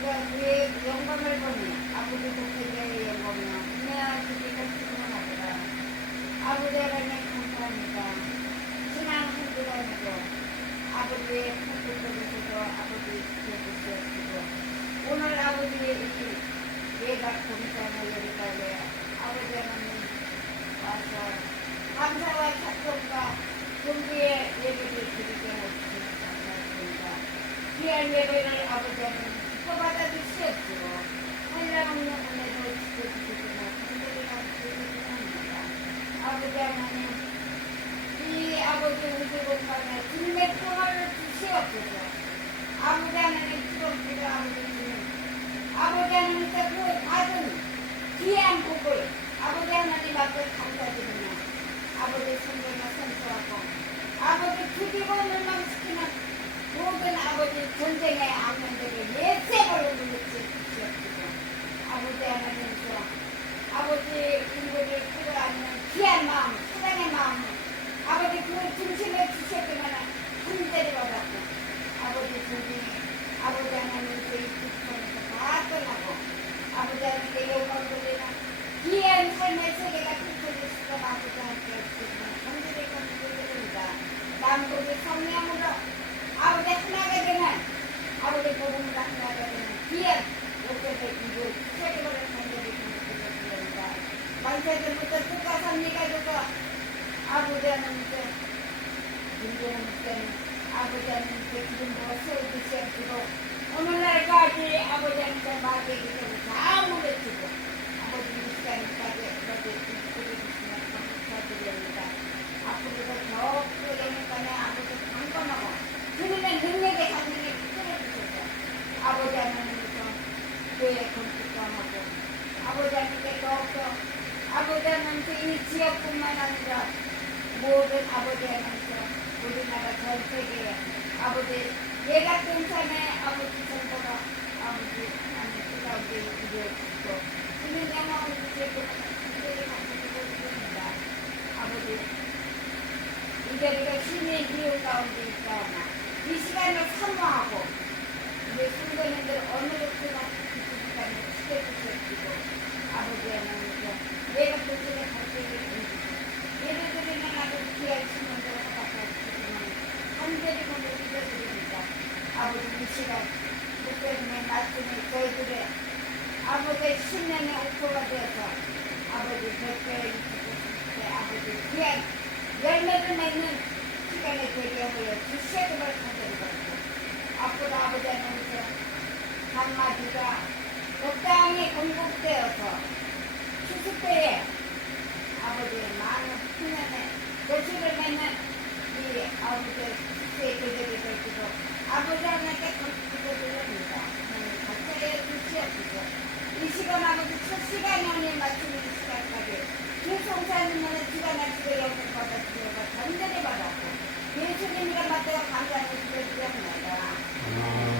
우리의 영광을 보니 아버지 복되게 영광이요 은혜와 주기가 충만하더라. 아버지 하나님 감사합니다. 신앙 흔들어내고 아버지의 품격 속에서도 아버지 지켜주시옵시고 오늘 아버지의 이 예각 공사의 여기까지 아버지 하나님 와서 감사와 찬송과 존귀의 예배를 드리게 해주셔서 감사합니다. 귀한 예배를 아버지 하나님 받아 주시옵시고 한량없는 은혜로 지켜주시고 간절히가 주시옵니다. 아버지 하나님 이 아버지 우주 공간에 주님의 평화를 주시옵소서. 아버지 하나님 주옵시고 아버지 하나님께 그 받은 귀한 복을 아버지 하나님 앞에 감사드리며 아버지 성경과 선포하고 아버지 죽이고 멸망시키는 모든 아버지 전쟁의 악령들을 예세벌로 물리치시옵시고 아버지 하나님께서 아버지 인구를 끌어안는 귀한 마음, 사랑의 마음 아버지 그 중심에 주셨기만 흔들이 받았고 아버지 전쟁이 아버지 하나님께 이 국선에서 다 떠나고 아버지 하나님께 영광 돌리는 귀한 삶의 세계가 펼쳐지시고 아버지 함께 해주시면 간절히 감사드립니다. 남북의 성령으로 아버지 하나가 되는 아버지 복음으로 하나가 되는 귀한 역사의 이곳 세계를 간절히 감사드립니다. 만세전부터 끝과 섭리가 돼서 아버지 하나님께 인도하는 때는 아버지 하나님께 기름 부어 세워주시옵시고 오늘날까지 아버지 하나님께 마귀에게서 다 물려주고 아버지 이 시간까지 아버지 기쁘게 감사드립니다. 앞으로도 더 영역간에 아버지 강건하고 주님의 능력에 당신이 끌어주셔서 아버지 하나님께서 교회 건축감하고 아버지 하나님께 더욱더 아버지 하나님께 이 지역뿐만 아니라 모든 아버지 하나님께서 우리나라 전 세계에 아버지 예각동산의 아버지 정보가 아버지 하나님 가운데 이루어지고 주님 영광을 주시고 특별히 감사드립니다. 아버지 이제 우리가 신의 기운 가운데 있다나 이 시간을 사모하고 우리 성도님들 어느 곳이나 그 시간을 지켜주시옵시고 아버지 하나님께 내가 도시에 갈 때 예배드리는 아버지 귀한 신문들을 허락하시지만 간절히 몸을 믿어드립니다. 아버지 이 시간 목사님의 말씀이 저희들의 아버지의 신년의 옥토가 되어서 아버지 백배에 아버지 귀한 열매를 맺는 시간에 되게 하여 주시옵을 간절히받고 앞으로 아버지 하나님께서 한마디가 적당히 공급되어서 추수 때에 아버지의 많은 풍년의 도시를 맺는 이 아버지의 추수의 계절이 될지도 아버지 하나님께 감사드립니다. 감사해 주시옵소서. 이 시간 아버지 첫 시간이 오늘 마치는 시간까지 그 성사님만의 주관할 수가 영광 받아주셔서 간절히 받았고 예수님이라 맞다가 감사하는 주를 드립니다.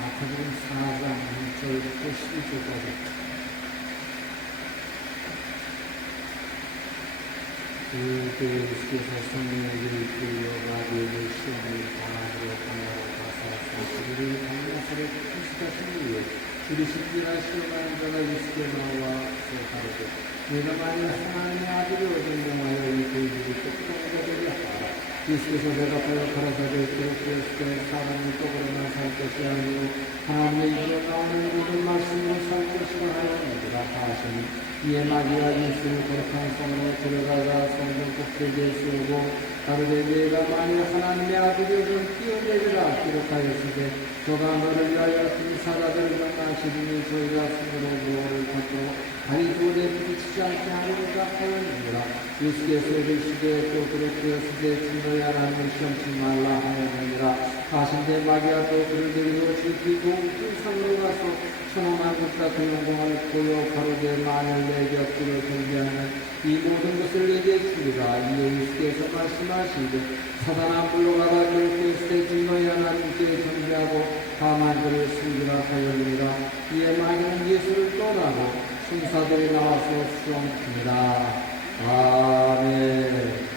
마태복음 4장 1절부터 12절까지 그때 예수께서 성령에게 이끌려 마귀에게 시험을 당하기로 강하고 가사 사실을 강나사렛 크리스도를 위해 줄이신지라 시험하는 자가 예수께 나와 가로되 내가 만일 하나님의 아들이 어딘가하여 이 돌들이 똑똑하게 되게 하라. 예수께서 대답하여 가라사대 기록되었을 때 사람이 떡으로만 살 것이 아니고 하나님의 입으로 나오는 모든 말씀으로 살 것이라 하였느니라 하시니 이에 마귀가 예수를 거룩한 성으로 들어가가 성전 꼭대기에 세우고 가로되 내가 만일 하나님의 아들이오면 뛰어내리라 기록하였으되 저가 너를 위하여 군사자들을 명하시니 저희가 손으로 무엇을 받고 다리 돌에 부딪히지 않게 하리라 하였느니라. 예수께서 이르시되 또 그렇되었으되 주너의 하나님을 시험치 말라 하였느니라 하신데 마귀가 또 그를 데리고 지키고 큰 산으로 가서 천하만 것 같은 영광을 보여 가로되 만일 내 곁으로 경계하는 이 모든 것을 내게 주리라. 이에 예수께서 말씀하시되 사단아 물러가라 기록되었으되 주 너희 하나님께 경배하고 다만 그를 숨기라 하였느니라. 이에 마귀는 예수를 떠나고 천사들이 나와서 수종합니다. 아멘.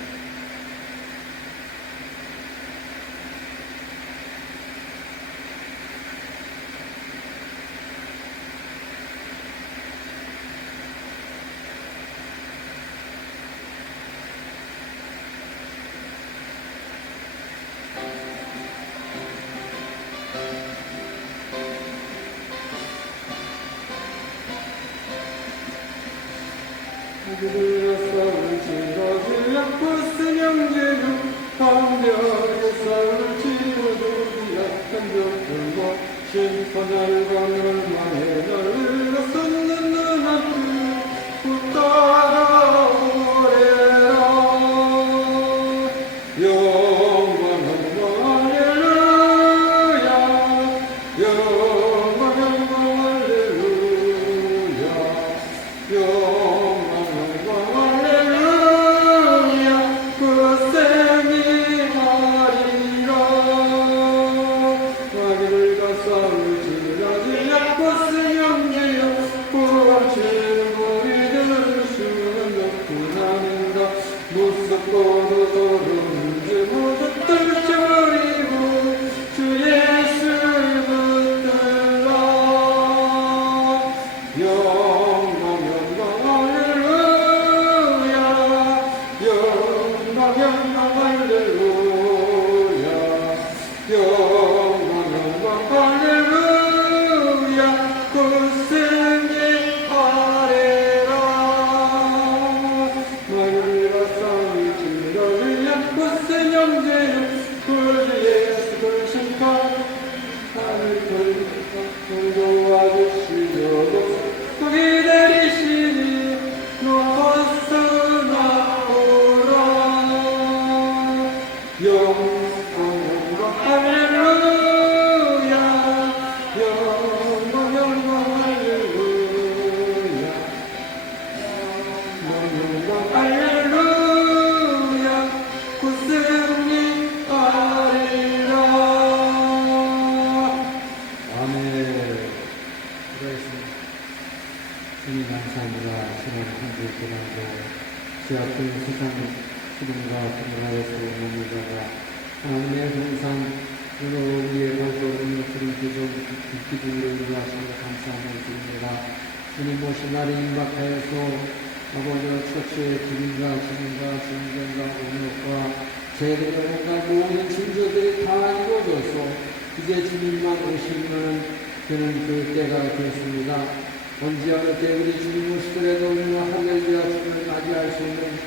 그들의 쌀을 지어주려 벗은 형제로 반벽의 쌀을 지어주리라. 편벽들과 심판날과 멸망의 날을 쏟는 눈앞을 붙들어오래라. 영광 할렐루야 영광 할렐루야 마귀를 가싸울 지라지야 주님 감사합니다. 지난 한 주 동안도 지하철 세상 기름과 기름하여서 오는 자가 하나님의 항상 우리의 발걸음을 주님께서 기쁨으로 인도하시며 감사함을 드립니다. 주님 모신 날이 임박하여서 아버지와 처치의 기름과 지금과 오늘과 제대로가 모든 진저들이 다 이루어져서 이제 주님만 오시면 되는 그 때가 되었습니다. 언제 어느 때 우리 주님 오시더라도 우리는 할렐루야 주님을 맞이할 수 있는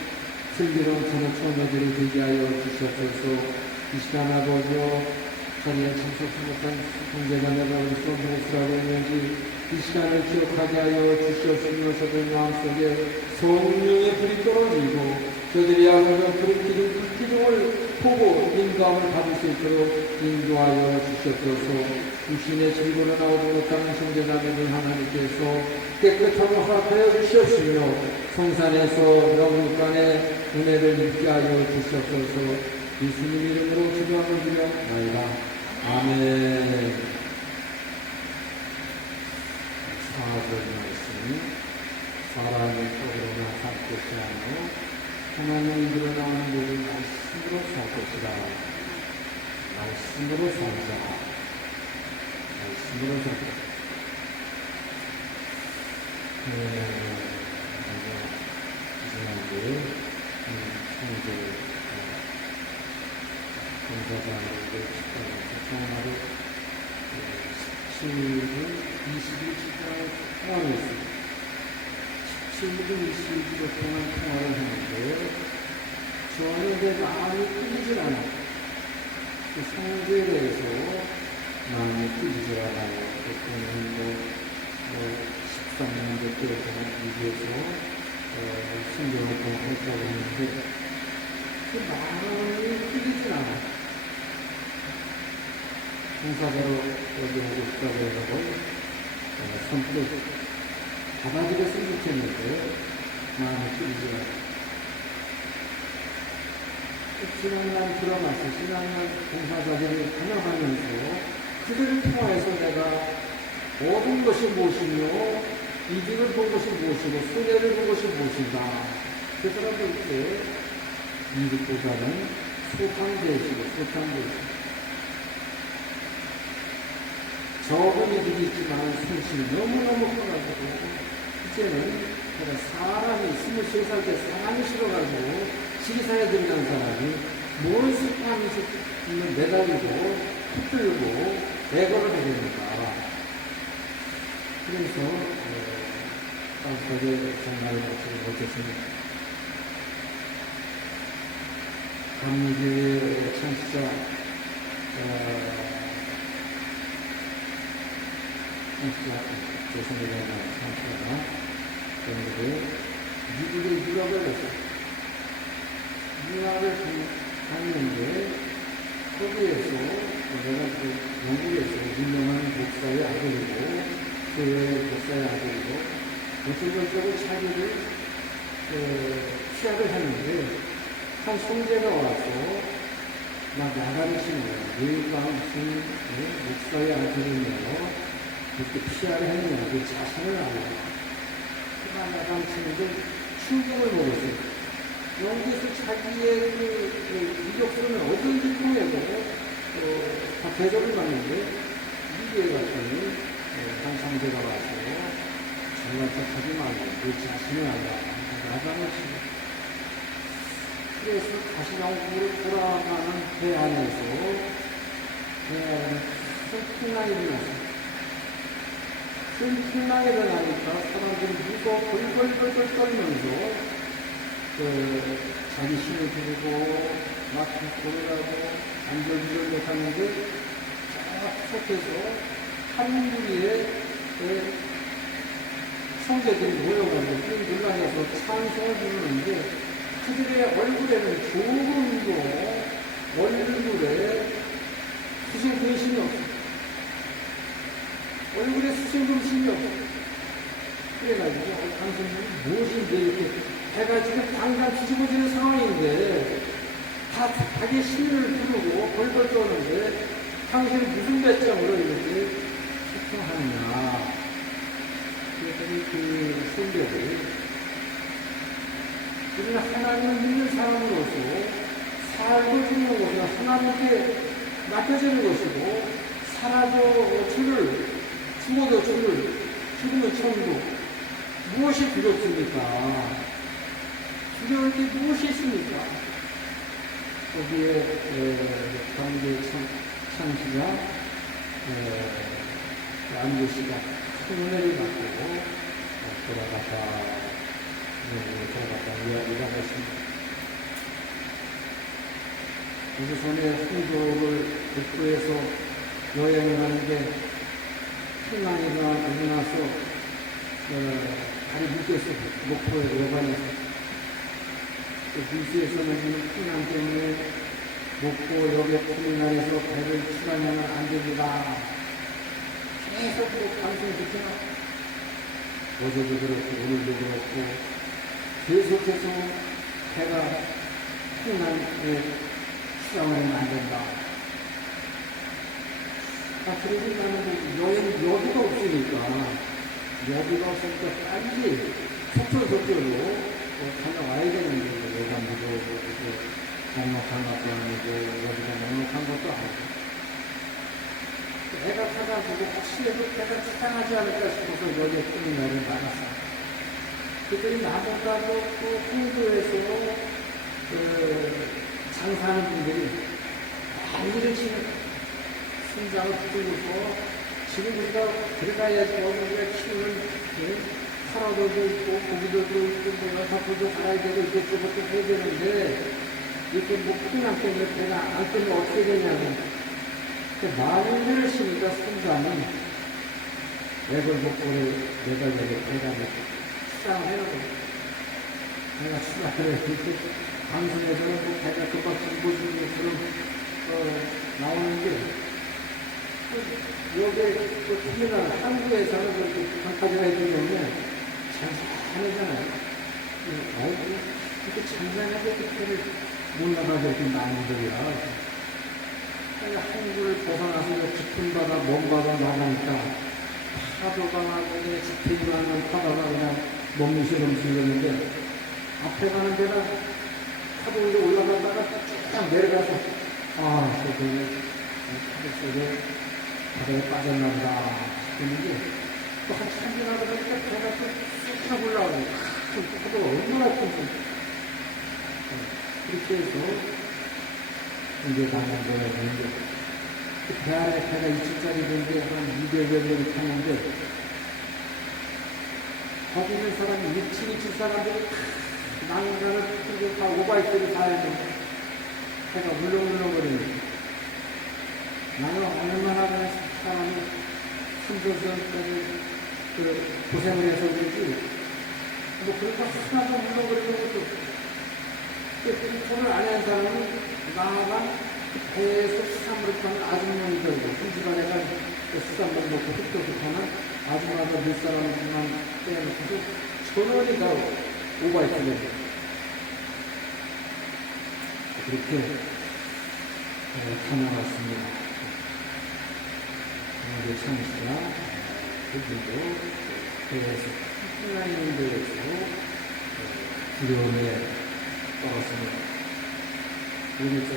슬기로운 저녁 처녀들이 되게 하여 주시옵소서. 이 시간 아버지여 자리에 참석하지 못한 형제자매가 어디서 무엇을 하고 있는지 이 시간을 기억하게 하여 주시옵시며 저들 마음속에 성령의 불이 떨어지고 저들이 아버지와 그 기둥을 보고 인도함을 받을 수 있도록 인도하여 주시옵소서. 육신의 질고를 나오지 못하는 형제자매들 하나님께서 깨끗하고 허락하여 주시옵시며 성산에서 영육간의 은혜를 입게 하여 주시옵소서. 예수님 이름으로 기도하는 주여 아멘. 4절 말씀. 사람이 떡으로나 살 것이 아니요 하나님의 입으로 나오는 모든 말씀으로 살 것이라. 말씀으로 살자. 말씀으로 살자. 지난주에 성경 공사장으로 식당하고 17일, 20일 식당을 통화했습니다. 17일, 20일 동안 통화를 했는데 저는 내 마음이 끌리질 않아요. 그 성경에 대해서 마음이 끌리질 않아요. 그때는 13년도 때 동안 미국에서 성경을 통화했다고 했는데 그 마음이 끌리질 않아요. 봉사자로 여기 오고 싶다고 해서 선뜻 받아들였으면 좋겠는데 마음이 끌리지 않아요. 지난날 들어가서 지난날 봉사자들이 환영하면서 그들을 통해서 내가 얻은 것이 무엇이며 이득을 본 것이 무엇이고 손해를 본 것이 무엇인가 그 사람들께 이득보다는 소탕되시고 적은 이득이 있지만 손실이 너무너무 커가지고 이제는 제가 사람이 23살 때 사람이 싫어가지고 지리산에 들어간 사람이 뭔 습관이 매달리고 붙들고 애걸을 해야 됩니까? 그래서 땅속에 장난을 맞추고 어쨌습니다. 감리교회 창시자 조선대회가 창시자가 그런데 미국에 유학을 갔어요. 유학을 갔는데 거기에서 내가 그 영국에서 유명한 목사의 아들이고 교회 목사의 아들이고 무슬림적으로 자기를 취합을 했는데 한 형제가 와서 막 나가를 치는 거야. 너희가 무슨 목사의 아들이며 그렇게 피하를 했느냐. 그 자신을 알아. 그만 나가를 치는데 충격을 먹었어요. 여기서 자기의 이력서는 어딘지 통해서 다 대접을 받는데 미국에 갔더니 한 상대가 와서 정말 척하지 말고 그 자신을 알아. 나가를 치고 그래서 다시 영국으로 돌아가는 배 안에서 승풍랑이 일어났어요. 승풍랑이 일어나니까 사람들이 무서워 벌벌벌벌 떨면서 자기 힘을 두르고 막 돌아가고 안절부절 못하는데 쫙 속에서 한 무리의 성제들이 모여가지고 놀라서 찬송을 부르는데 그들의 얼굴에는 조금도 얼굴에 수신 근심이 없어. 얼굴에 수신 근심이 없어. 그래가지고 당신은 무엇인데 이렇게 해가 지금 당장 뒤집어지는 상황인데 다 자기 신을 부르고 벌벌 떠는데 당신은 무슨 배짱으로 이렇게 소통하느냐. 그랬더니 그 우리는 하나님을 믿는 사람으로서 살고 죽는 것은 하나님께 맡겨지는 것이고, 살아도 주를, 죽어도 주를, 죽으면 천국. 무엇이 두렵습니까? 두려울 게 무엇이 있습니까? 거기에 강제 창시가 안교씨가 손해를 받고 돌아갔다 이야기가 했습니다. 그래서 전에 홍도를 북부에서 여행을 하는데 풍랑이가 일어나서 다리 묶였어. 목포에 여관에서. 뉴스에서는 지금 풍랑 때문에 목포역의 터미널에서 배를 출항하면 안 됩니다. 계속 방송 듣잖아. 어제도 그렇고 오늘도 그렇고 계속해서 배가 풍랑에 출항하면 안 된다. 그래서 나는 여행 여기가 없으니까 빨리 속초로 다녀와야 되는데, 여관도 넉넉한 것도 아니고, 여기가 넉넉한 것도 아니고. 배가 타가지고 혹시라도 배가 추상하지 않을까 싶어서 여기에 뜨는 날을 많았어. 그들이 나보다도 그 홍도에서 장사하는 분들이 많이를 치는 순장을 붙들고, 지금 우리가 들어가야지 우리가 키우는 사라도도 있고 고기들도 있고 뭐 여사포도 갈아야 되고 이것저것도 해야 되는데, 이렇게 뭐 풍랑 때문에 배가 안 뜨면 어떻게 되냐고. 많은 일을 쉬니까 순장이 애걸복걸을 매달려서 배가 수상을 해놓고, 내가 수상을 이렇게 방송에서는 뭐 배가 금방 죽어주는 것처럼 나오는데, 여기에 또 터미널 한국에서는 그렇게 강파제가 해주면 잔잔하잖아요. 이렇게 잔잔하게 그때를 못 나가게 이렇게 나무들이야. 한국을 벗어나서 깊은 바다, 먼 바다 나가니까 파도가 나고 지탱이 나는 바다가 그냥 멈칫멈칫했는데, 앞에 가는 데가 파도 위에 올라가다가 쭉 내려가서 저기 파도 속에 바다에 빠졌나 보다 싶었는데, 또 한 참 지나다 보니까 배가 쑥 올라오고, 파도가 얼마나 큰지. 그렇게 해서 이제 가는 거였는데, 그 배 안에 배가 2층짜리 된게 한 200여 명이 타는데, 거기 있는 사람이 2층 사람들이 난간을 풀고 다 오바이트를 다 했는데, 배가 물렁물렁거리는데, 나는 얼마나 사람이 순서스럽게 고생을 해서 그러지, 뭐 그렇게 하나도 물렁거리는 것도, 돈을 안 한 사람은 나가 배에서 수산물을 파는 아줌마들고, 그 집안에 간 수산물 먹고 흙도 파는 아줌마들 몇 사람만 빼놓고서 전원이 다 오바이트를 그렇게 다녀왔습니다. 오늘 창시가 그분도 배에서 풍랑 있는 데에서 두려움에 떨었습니다. 그래서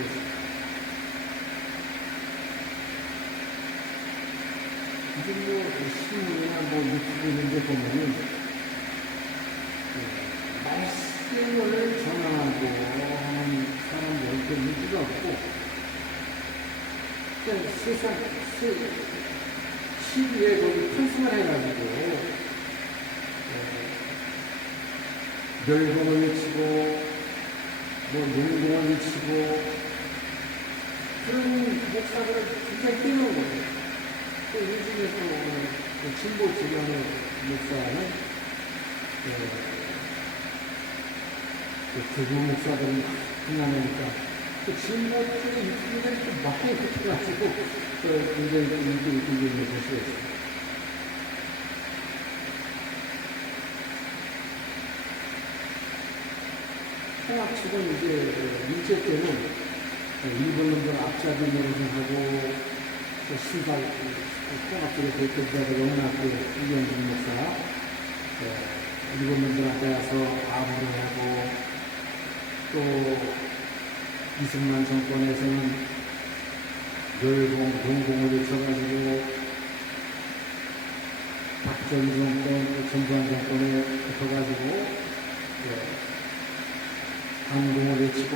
지금 신문이나 유튜브 이런 데 보면은 말씀을 전하고 하는 사람들 그 인기가 없고, 그냥 세상 TV에 거기 편성을 해가지고 멸공을 외치고 농공을 외치고 그런 목사들을 굉장히 띄우는 거예요. 요즘에 또 진보 주변의 목사는 극우 목사들은 만나니까 진보 쪽의 유튜브들이 좀 많이 붙어가지고 굉장히 인기를 끌고 있는 것이었어요. 통합 측은 이제 일제 때는 일본 놈들 앞잡이 노릇을 하고 신사 통합적으로 대표자가 영락교 이경준 목사 일본 놈들한테 가서 아부를 하고 또 이승만 정권에서는 멸공, 동공을 외쳐가지고 박정희 정권, 또 전두환 정권에 붙어가지고 강공을 외치고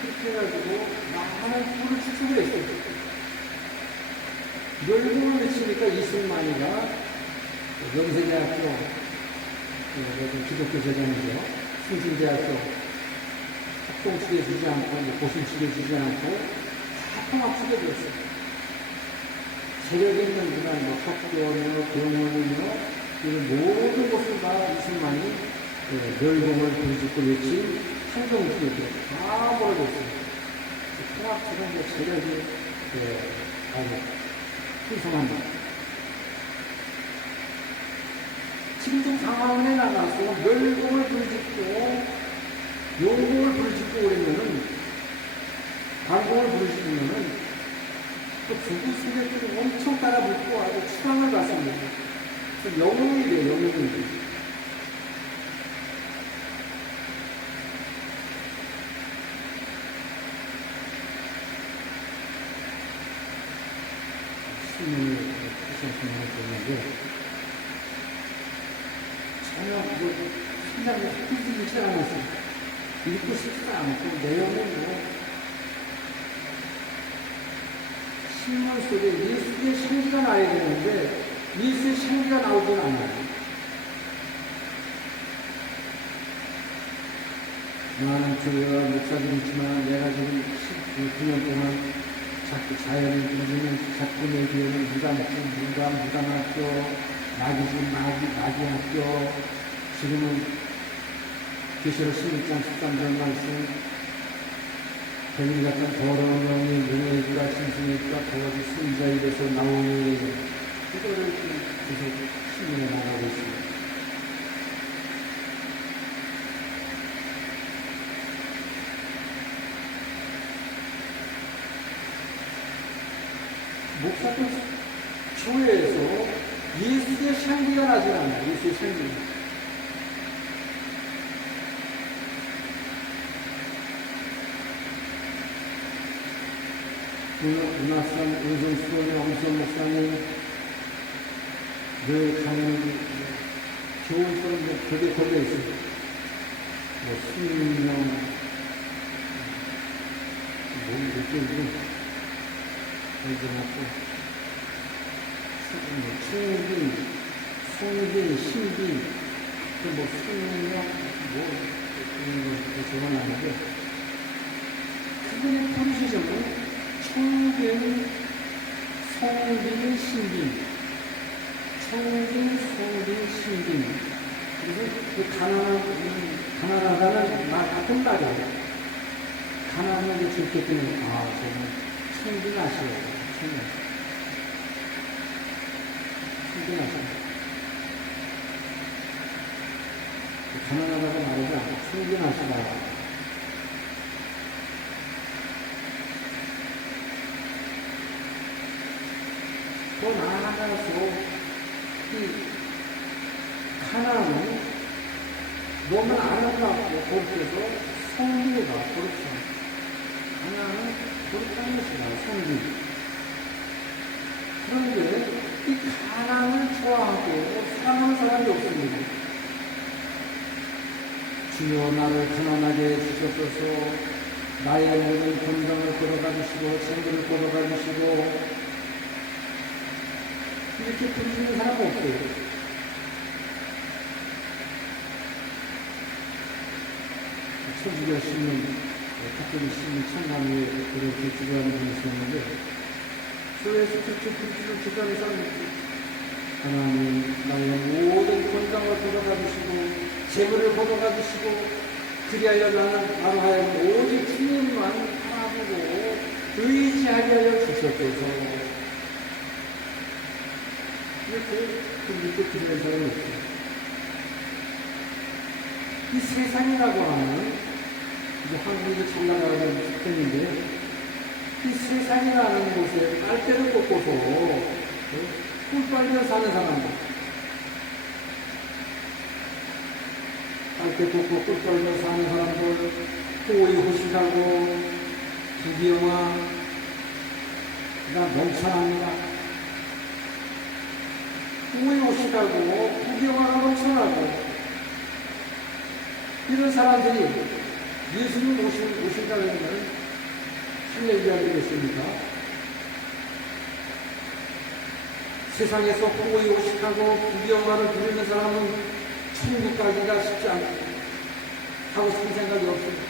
그렇게 해가지고 많은 부를 축소를 했어요. 멸공을 외치니까 이승만이가 명세대학교 기독교 재단이죠. 승진대학교 합동치게 주지 않고 고순치게 주지 않고 다 통합치게 되었어요. 세력에 있는 그런 학교며 병원이며 이런 모든 것을 다 이승만이 멸공을 부르짖고 외친 항정주의들 다 몰아줬어요. 통합치는 세력이 아주 풍성합니다. 지금 상황에 나가서 멸공을 부르짖고 용공을 부르짖고 그러면은 반공을 부르짖으면은 또 두구 수백들이 엄청 따라붙고 아주 추방을 받습니다. 영웅이 돼요, 영웅이. 신문을 보셨으면 전혀 심장이 휘지기 잘 않았어요. 읽고 싶지도 않고 내용은 신문 속에 예수의 향기가 나야 되는데 예수의 향기가 나오진 않아요. 나는 교회와 목사님이지만 내가 지금 9년 동안 자꾸 자연을 누리는 자꾸 내 교회는 무당학교 마귀학교, 지금은 계시록 16장 13절 말씀, 별이 같은 더러운 영이 눈에 있다, 짐승에 있다, 도저히 승자 입에서 나오니, 이거를 계속 신문에 나가고 있습니다. 목사도 교회에서 예수의 향기가 나지 않아요. 예수의 향기. 은하산 은성수원의 엄선 목사님 늘 가는 교원처럼 벽에 걸려 있어요. 수명 느낌도 알지 충빈, 송빈, 신빈, 수명, 이런 거 적어놨는데, 그분의 부르시점은 충빈, 송빈, 신빈, 청빈, 송빈, 신빈. 그래서 그 가난하다는 말 같은 말이에요. 가난하게 좋게 되면, 저는 청빈 아시오. 청빈. 가난하다고 말하지 않고 충분하시다. 또 나아가서 이 가난은 너무 아름답고 거룩해서 성리가 그렇죠. 가난은 거룩한 것이다. 성리. 그런데 이 가난을 좋아하고 사랑하는 사람이 없습니다. 주여 나를 가난하게 해주셔서 나의 모든 건강을 걸어가 주시고 재물을 걸어가 주시고 이렇게 부르시는 사람은 없어요. 천주교 신문, 가톨릭 신문 청남에 그렇게 주관하는 분이 있었는데 교회에서 그렇게 부르시는 주관에서 하나님 나의 모든 건강을 걸어가 주시고 재물을 걸어가 주시고 그리하여 나는 바로 하여금 오직 주님만 바라보고 의지하게 하여 주셨소서. 이렇게 믿고 드리는 사람이 있어요. 이 세상이라고 하는 이제 한국이 잘 나가는 편인데 이 세상이라는 곳에 빨대를 꽂고서 꿀 빨며 사는 사람들 할때 돋고 꿀 떨면서 사는 사람들, 호의 호시하고 부귀영화, 그다음 넘쳐납니다. 호의 호시하고 부귀영화가 넘쳐나고, 이런 사람들이 예수님 오신다는 것은 무슨 얘기하겠습니까? 세상에서 호의 호식하고 부귀영화를 누리는 사람은 천국 가기가 쉽지 않고 하고 싶은 생각이 없습니다.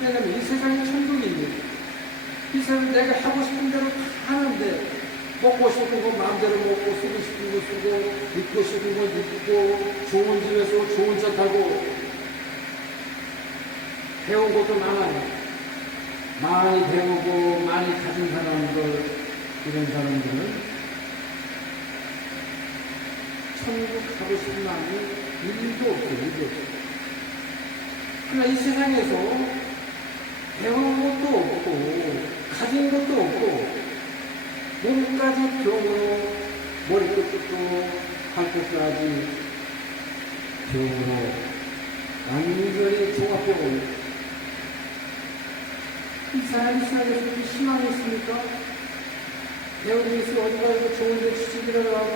왜냐하면 이 세상이 천국입니다. 이 세상은 내가 하고 싶은 대로 다 하는데, 먹고 싶은 거 마음대로 먹고, 쓰고 싶은 거 쓰고, 입고 싶은 거 입고, 좋은 집에서 좋은 차 타고, 배운 것도 많아요. 많이 배우고 많이 가진 사람들, 이런 사람들은 천국 가고 싶은 마음이 일도 없어요. 일도 없어요. 그러나 이 세상에서 배운 것도 없고 가진 것도 없고 몸까지 병으로 머리끝부터 발끝까지 병으로 완전히 종합병원입니다. 이 사람이 세상에서 그렇게 희망이 있습니까? 배운 게 있어 어디 가서 좋은 데 취직이라고 하고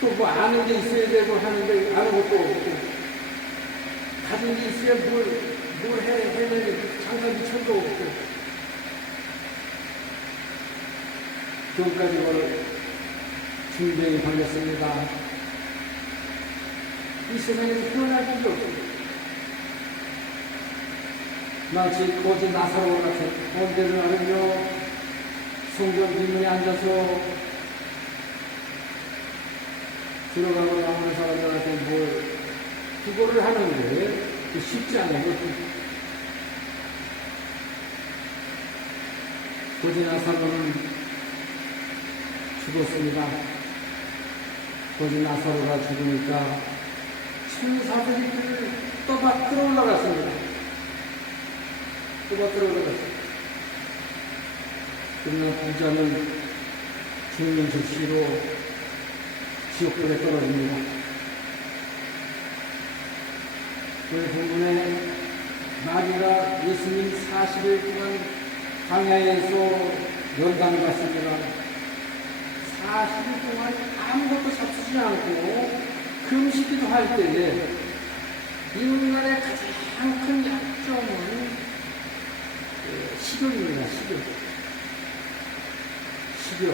또 뭐 아는 게 있어야 되고 하는데 아는 것도 없고 가진 게 있어야 뭘 해내는 장사 미천도 없고 지금까지 뭘 중병이 걸렸습니다. 이 세상에서 태어날 적이 없습니다. 마치 거지 나사로 같은 본대를 하며 성전 뒷문에 앉아서 들어가고 나오는 사람들한테 뭘 그거를 하는데 쉽지 않아요. 거지 나사로는 죽었습니다. 거지 나사로가 죽으니까 천사들이 그를 떠받들어 올라갔습니다. 떠받들어 올라갔습니다. 그러나 부자는 죽는 즉시로 지옥불에 떨어집니다. 그 부분에 마귀가 예수님 40일 동안 광야에서 연단을 받습니다. 40일 동안 아무것도 잡수지 않고 금식기도 할 때에 인간의 가장 큰 약점은 식욕입니다. 식욕.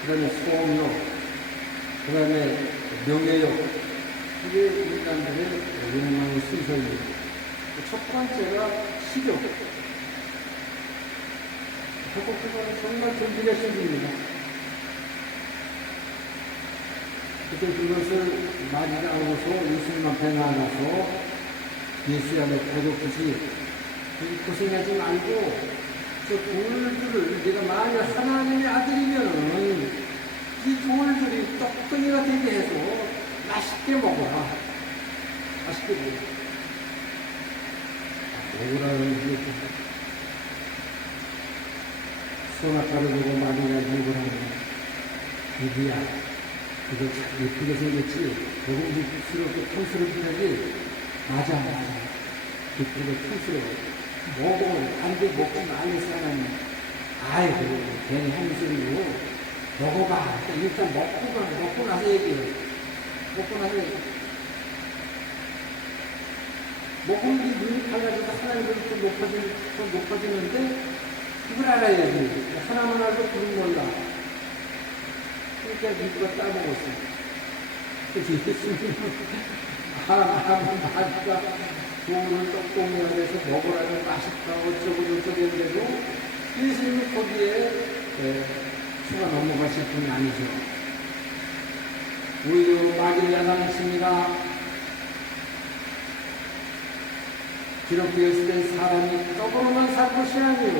그 다음에 소음욕. 그 다음에 명예욕. 이게 인간들의 욕망의 순서입니다. 첫 번째가 식욕. 그것은 정말 견디기 힘듭니다. 그때 그것을 마지가 않아서 예수님 앞에 나가서 예수 안에 고독듯이 고생하지 말고 저 돌들을 내가 만약 하나님의 아들이면은 이 돌들이 떡덩이가 되게 해서 맛있게 먹어라. 맛있게 먹어라. 먹으라는 게 소나타를 보고 마귀가 욕을 하는 이리야. 그거 참 예쁘게 생겼지. 먹음직스럽고 통스럽게 맞아. 예쁘게 통스러워. 먹어. 안 돼. 먹지 말래 사람이. 아이고, 괜히 하는 소리고. 먹어봐. 일단 먹고 나서 얘기해. 먹고 나서 얘기해. 먹으면 네 눈이 달라져서 하나님을 좀 높아지는데, 그걸 알아야지. 하나만 알고 그걸 몰라. 그러니까 누가 따먹었어. 그래서 예수님은 하나만 마귀가 돈을 떡볶이 안에서 먹으라면 맛있다 어쩌고 했는데도 예수님은 거기에 수가 넘어가실 분이 아니죠. 오히려 마귀를 야단했습니다. 기록되었을 때 사람이 떡으로만 살 것이 아니고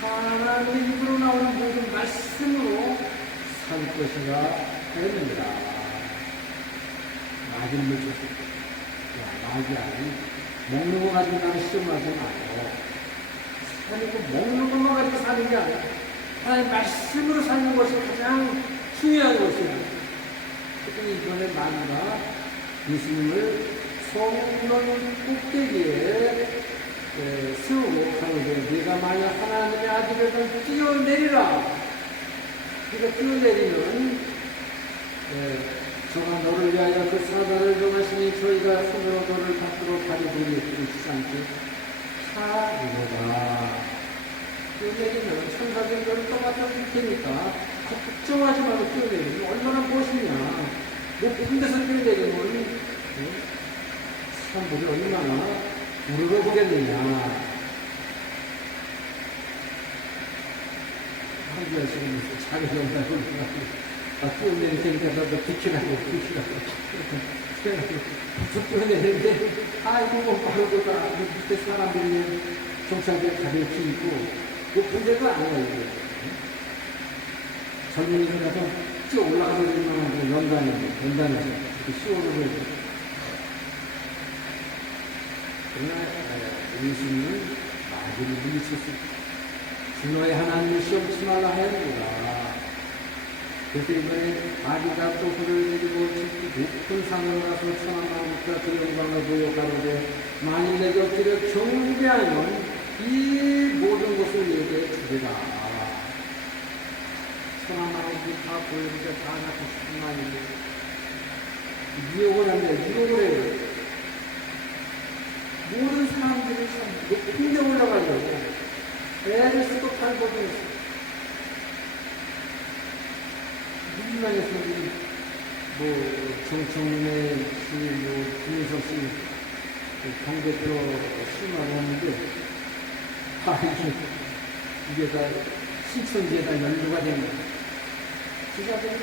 하나님의 입으로 나오는 모든 말씀으로 살 것이라 했습니다. 마귀를 묻혔습니다. 마귀야, 먹는 거 가지고 나는 시험하지 말고 사람이 먹는 것만 가지고 사는 게 아니라 하나님 말씀으로 사는 것이 가장 중요한 것이에요. 특히 이번에 마귀가 예수님을 성문 꼭대기에 세우고 가로되 네가 만약 하나님의 아들이라면 뛰어내리라. 그러니까 뛰어내리는 저가 너를 위하여 그 사단을 정하시니 저희가 손으로 너를 밖으로 가리우리 그러시지 않게 하리로다. 뛰어내리면 천사들이 너를 떠맡아 줄 테니까 걱정하지 말고 뛰어내리면 얼마나 멋있냐. 높은 데서 뛰어내리면 사람들이 얼마나 우러러보겠느냐. 한주야 지금 자기 온다고 뛰어내릴 테니까 너도 비키라고 쭉 뛰어내리는데 아이고 뭐 바로보다 밑에 사람들이 경찰들 가볍게 입고 높은 데도 아니야 이게. 젊은이들 가서 쭉 올라가서 얼마나 연단에서 이렇게 씌워놓고 그러나 예수님은 마귀를 물리쳤습니다. 주너의 하나님을 시험치 말라 하였노라. 그래서 이번에 마귀가 또 그를 데리고 높은 산으로 가서 천하마음과 그 영광을 보여 가로되 만일 내게 엎드려 경배하면 이 모든 것을 내게 주리라. 천하마음이 다 보여주자 다 갖고 싶은 말인데 유혹을 한대. 유혹을 해요. 모든 사람들이 참 높은 데 올라가려고 애를 쓰고 팔고도 있어. 민주당에서 정청래 씨, 김인석 씨, 당대표 출마를 하는데, 이게 다 신천지에 다 연루가 된 거야. 기자들이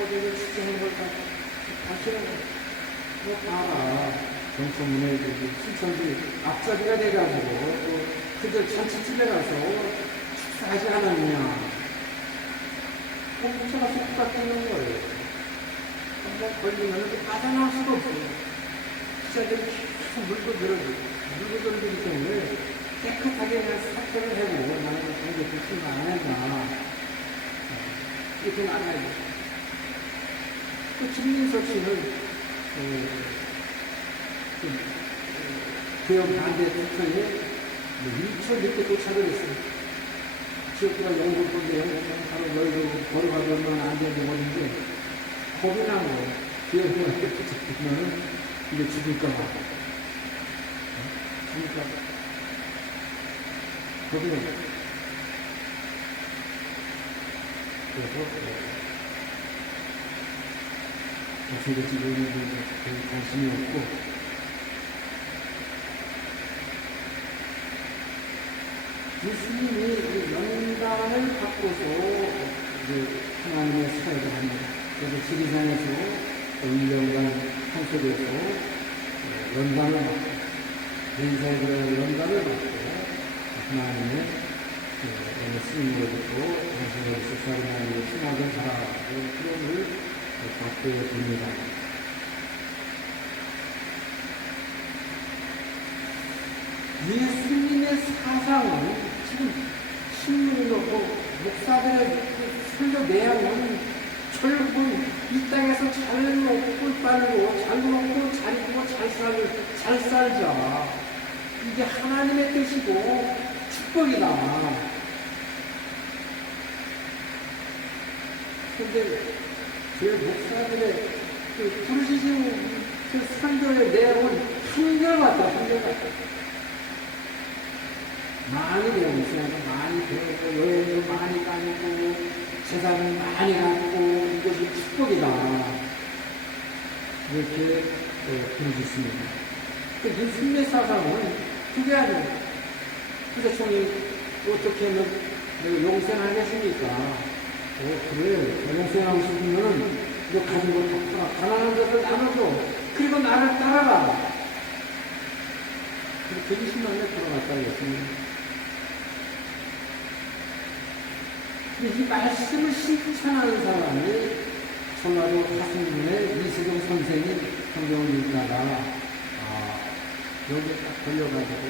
어디를 추정한 걸 다시는 봐라. 정청래 신천지 앞자리가 돼가지고, 또 그들 잔치집에 가서 축사하지 않았느냐. 공부처가 속박되는 거예요. 한번 걸리면 빠져나올 수가 없어요. 기자들이 계속 물고 들어주기 때문에 깨끗하게 그냥 사퇴를 하고 나는 공부 조심 안 한다. 이렇게 나가야 돼. 또 김민석 씨는 교역 반대 투표에 2초 늦게 도착을 했어요. 지역구가 영국 건데요. 바로 너희들 걸어가면 안 되는 거인데, 겁이 나는 거예요. 기억을 이렇게 붙이면 이게 죽을까봐. 죽을까봐. 겁이 나는 거예요. 그래서, 어떻게 지금 별 관심이 없고, 예수님이 연단을 받고서 하나님의 사역을 합니다. 그래서 지리산에서 1년간 한속에서 연단을 받고, 인사에 들어가는 연단을 받고, 하나님의 쓰임을 듣고, 당신의 수사를 하나님의 신학을 살아가고, 그런 받게 됩니다. 예수님의 사상은 지금 신문이 놓고 목사들의 설교 내용은 결국은 이 땅에서 잘 먹고 꿀 빨고 잘 먹고 잘 입고 잘 살자. 이게 하나님의 뜻이고 축복이다. 그런데 제 목사들의 부르시는 그 설교의 내용은 한결같다. 많이 배우면서 많이 배우고 여행도 많이 다니고 재산을 많이 갖고 이것이 축복이다. 이렇게 보여줬습니다. 그 예수님의 사상은 그게 아니에요. 그래서 총이 어떻게 하면 내가 용서하겠습니까? 그래. 용서하고 싶으면은 너 가진 거 다 가난한 것을 나눠줘. 그리고 나를 따라가. 그렇게 20만 년 돌아갔다 했습니다. 이 말씀을 실천하는 사람이 전라도 화순군의 이세종 선생이 성경을 읽다가 여기 딱 걸려가지고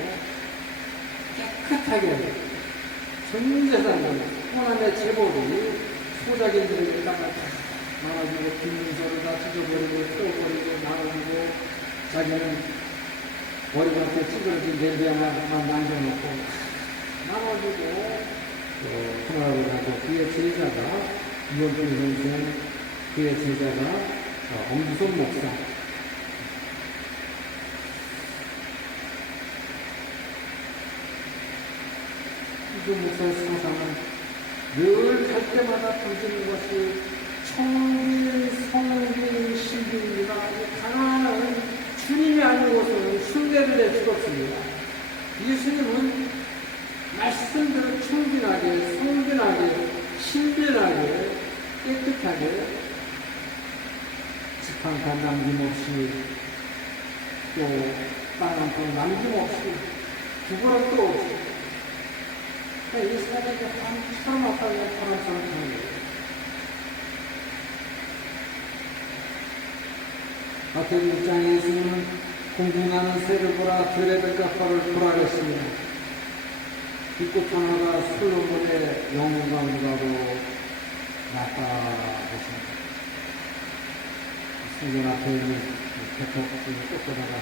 깨끗하게 전 재산을 하나님의 제보를 소작인들에게다가 다 나눠주고 빈문서를 다 찢어버리고 뜯어버리고 나눠주고 되면은 머리맡에 찌그러진 냄비 하나만 남겨놓고 나눠주고 하나를 하고 그의 제자가 이원필 선생 그의 제자가 엄두손 목사 이 목사의 사상은 늘 갈 때마다 터지는 것이 청빈, 성빈, 신빈이가 가난한 주님이 아니고서는 숭배를 낼 수가 없습니다. 예수님은 말씀대로 청빈하게, 성빈하게, 신빈하게, 깨끗하게 집 한 칸 남김없이 또 땅 한 칸 남김없이 두부락도 없이 이 사람이 처럼 아빠가 사람 하는 거예요. 마태복음 6장에 예수님은 공중나는 새를 보라 들에들과 펄을 보라 그랬습니다. 빛꽃 하나가 솔로몬의 영광으로 나타났습니다. 성전 앞에 있는 백합을 꺾어다가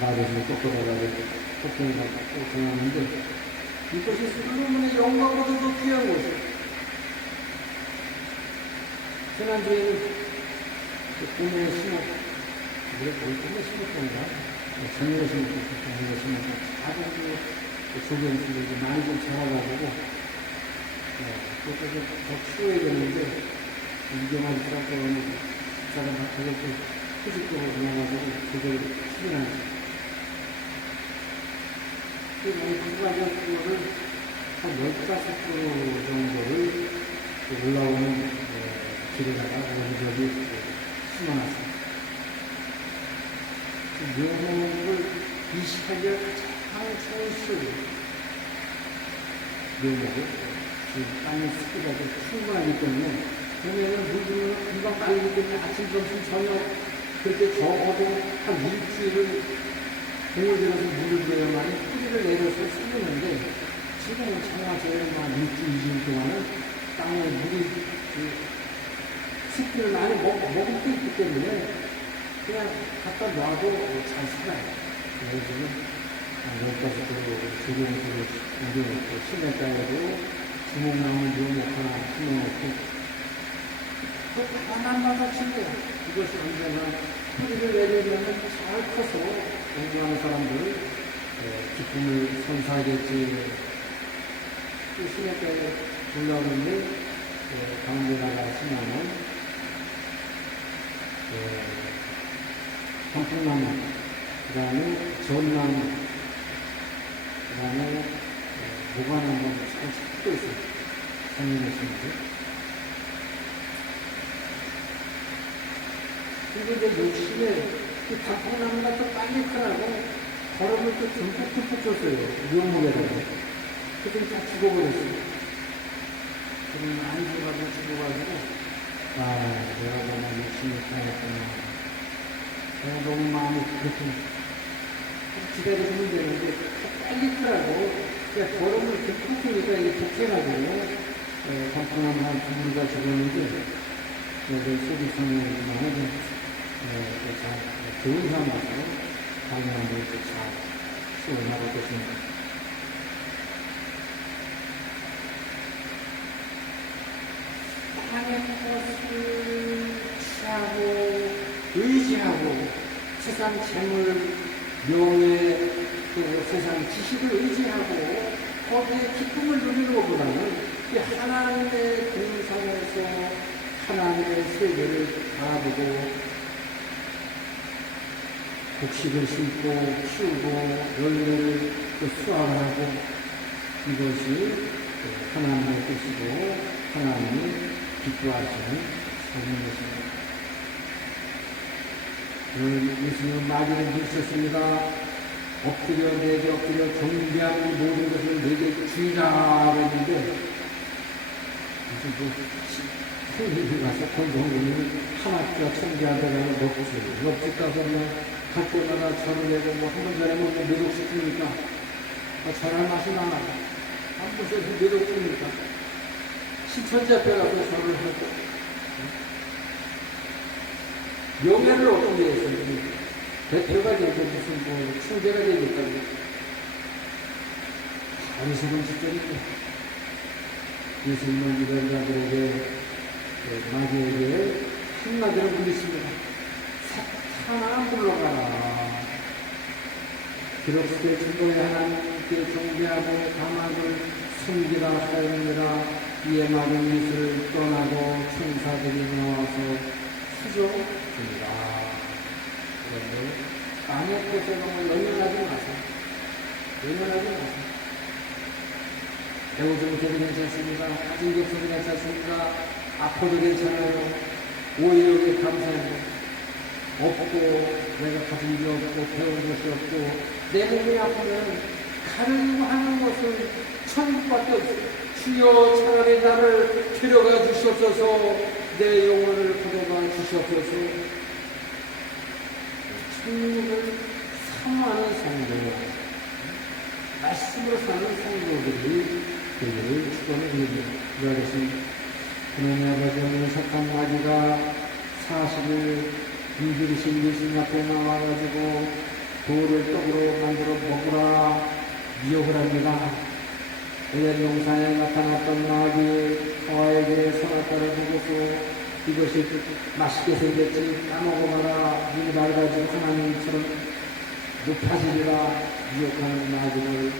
나를 꺾어다가 꺾어다가 꺾어놨는데 이것이 솔로몬의 영광보다도 더 귀한 것이에요. 지난주에는 꿈에 심었, 우리가 꿈에 심었던가? 작년에 심었던 아주 조경수들이 많이 좀 자라가지고, 그것도 더 키워야 되는데, 이경환 사람은 사람 그것도 후식적으로 그냥가지고 그걸 수련하지. 그 가지 그거를 한 15주 정도를 올라오는 길에다가 여기저기 심어놨습니다. 묘목을 이식하기가 가장 좋은 시절이에요. 묘목을 지금 땅의 습기가 충분하기 때문에 보면은 물 주면 금방 빨리기 때문에 아침, 점심, 저녁 그렇게 적어도 한 일주일을 공을 들여서 물을 줘야만이 뿌리를 내려서 쓰는데 지금은 청와제만 일주일, 2주일 동안은 땅에 물이 습기를 많이 먹을 수 있기 때문에 그냥 갖다 놔도 잘 살아요. 요즘은 15도 조경수로 옮겨놓고 실내가에도 주먹나무 묘목 하나 심어놓고 그 하나마다 친구야. 이것이 언제나 뿌리를 내리면 잘 커서 공부하는 사람들 기쁨을 선사하겠지. 그 실내가에 올라오는데 가운데다가 심어놓은 단풍나무, 그 다음에 전나무, 그 다음에 모과나무 잘 찾고 있어요. 성인하시는데. 그리고 이제 욕심에 그 단풍나무가 또 빨리 크라고 걸음을 또 듬뿍듬뿍 줬어요. 묘목에다가. 그래서 다 죽어버렸어요. 그럼 많이 죽어가지고 내가 정말 욕심이 강했구나. 내가 너무 마음이 그렇게 기다리시면 되는데 빨리 크라고 그러니까 걸음을 듬뿍 주니까 이게 독해가지고 단풍나무 한 두 그루가 죽었는데 여기 소비성에만 좋은 상황에서 단풍나무를 잘 수원하고 계십니다. 땅의 것을 취하고 의지하고 세상 재물, 명예, 그 세상 지식을 의지하고 거기에 기쁨을 누리는 것보다는 이 하나님의 공상에서 하나님의 세계를 바라보고 곡식을 심고 키우고 열매를 수확하고 이것이 하나님의 뜻이고 하나님이 기뻐하시는 삶인 것입니다. 오늘 예수님은 마귀를 물으셨습니다. 엎드려 내게 엎드려 경배하는 모든 것을 내게 주의라 했는데 무슨 성경에 가서 권성군이 하나님과 청지하다가 넙지 가서 갈 때마다 절을 내고 한 번 전에 몇 억씩 주니까 절할 맛이 나나 한 번씩 몇 억 주니까 시천지 앞에 가서 절을 하고 명예를 얻기 위해서 대표가 되고 무슨 뭐 총재가 되겠다고. 어리석은 짓거리죠. 예수님은 이런 자들에게, 마귀에게 한마디로 물리칩니다. 사탄아 물러가라. 기록수의 중도에 하나님께 경배하고 감악을 숨기라 하였느니라. 이에 많은 이슬을 떠나고 천사들이 나와서 수족합니다. 그런데 땅의 것에 너무 연연하지 마세요. 연연하지 마세요. 배우 좀 돼도 괜찮습니다. 가진 게 없어도 괜찮습니다. 아파도 괜찮아요. 오히려 감사해요. 없고 내가 가진 게 없고 배운 것이 없고 내 몸이 아프면 가르고 하는 것은 천국밖에 없어요. 주여 차라리 나를 데려가 주시옵소서. 내 영혼을 가져가 주시옵소서. 천국을 사모하는 성도, 말씀으로 사는 성도들이 되기를 축원드립니다. 그것이 하나님 아버지 오늘 착한 마귀가 40일 인들이신 예수님 앞에 나와가지고 돌을 떡으로 만들어 먹으라 미혹을 합니다. 에덴 동산에 나타났던 마귀 하와에게 선악과를 보고서 이것이 맛있게 생겼지 까먹어 봐라. 이 말 가지고 하나님처럼 높아지리라 미혹하는 마귀를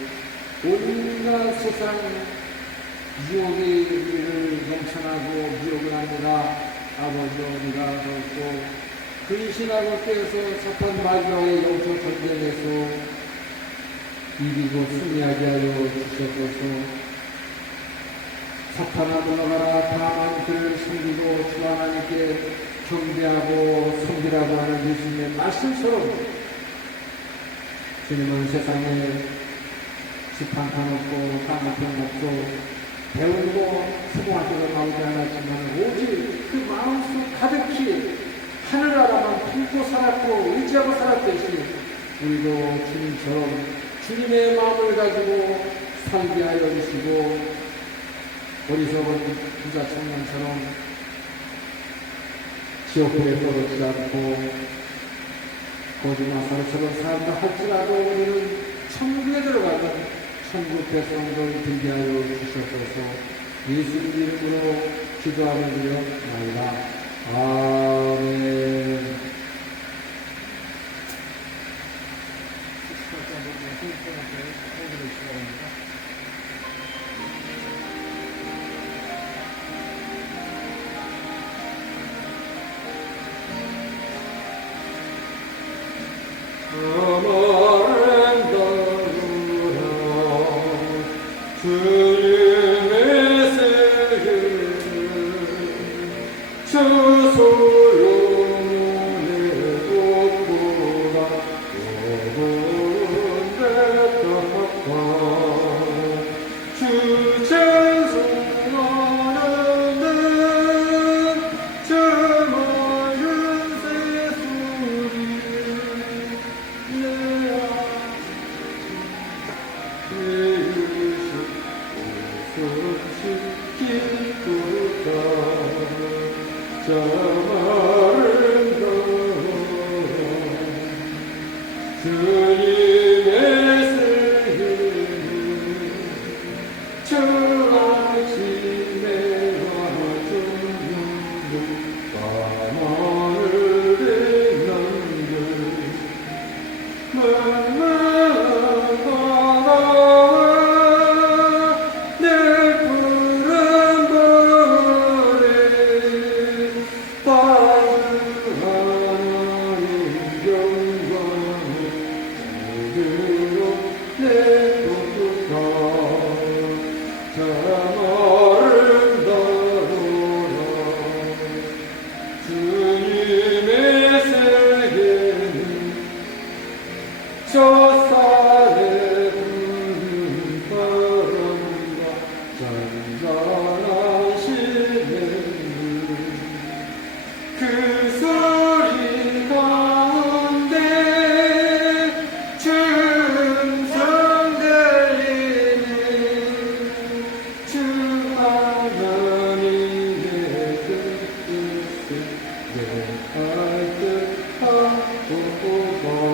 온갖 세상 유혹이 우리를 넘쳐나고 미혹을 합니다. 아버지 우리가 더욱더 근신하고 깨어서 사탄 마귀와의 영적 전쟁에서 이기고 승리하게 하여 주시옵소서. 사탄아 물러가라. 다만 그를 숨기고 주 하나님께 경배하고 섬기라고 하는 예수님의 말씀처럼 주님은 세상에 집 한 칸 없고 땅 한 평 없고 배우고 수고학교도 나오지 않았지만 오직 그 마음속 가득히 하늘나라만 품고 살았고 의지하고 살았듯이 우리도 주님처럼 주님의 마음을 가지고 살게 하여 주시고 어리석은 부자 청년처럼 지옥불에 떨어지지 않고 거짓말처럼 살다 할지라도 우리는 천국에 들어가는 천국 백성들 되게 하여 주셔서 예수님 이름으로 기도하며 드려옵나이다. 아멘. 내 할 듯 하고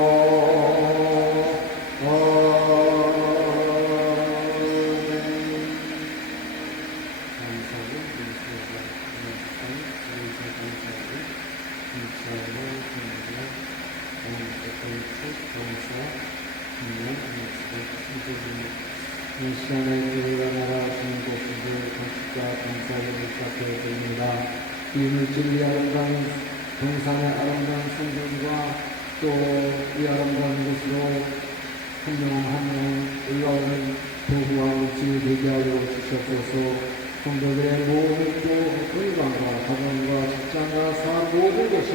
이 시간에 교회가 나라하시는 곳이고 건축과 감사를 부탁드립니다. 이 물질 이 아름다운 동산의 아름다운 성전과 또 이 아름다운 곳으로 한 명 올라오는 도구와 물질을 되게 하여 주시옵소서. 성도들의 모든 건강과 가정과 직장과 사업 모든 것이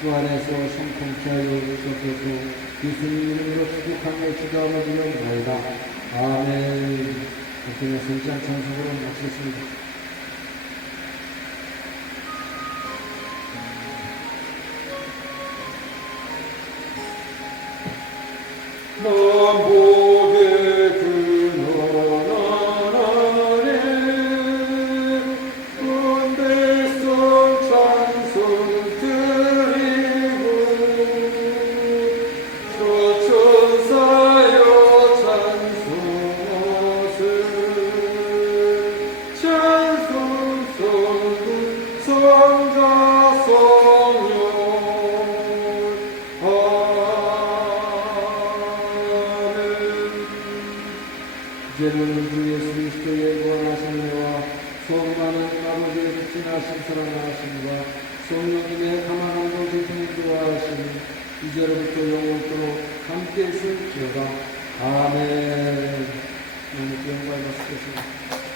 주 안에서 성통케 하여 주시옵소서. 예수님 이름으로 축복하며 기도하며 드리옵나이다. 아멘. 함께 승장 찬송으로 마치겠습니다. 남복의 근원 아래 온 백성 찬송 드리고 저 천사여 찬송하세 찬송 성군 성자 성령 이제는 주 예수 그리스도의 구원하신 은혜와 소망하는 아버지의 극진하신 사랑하심과 성령님의 가만함과 교통과 하심이 이제로부터 영원토록 함께 있을지어다. 아멘. 하나님께 영광을 받겠습니다.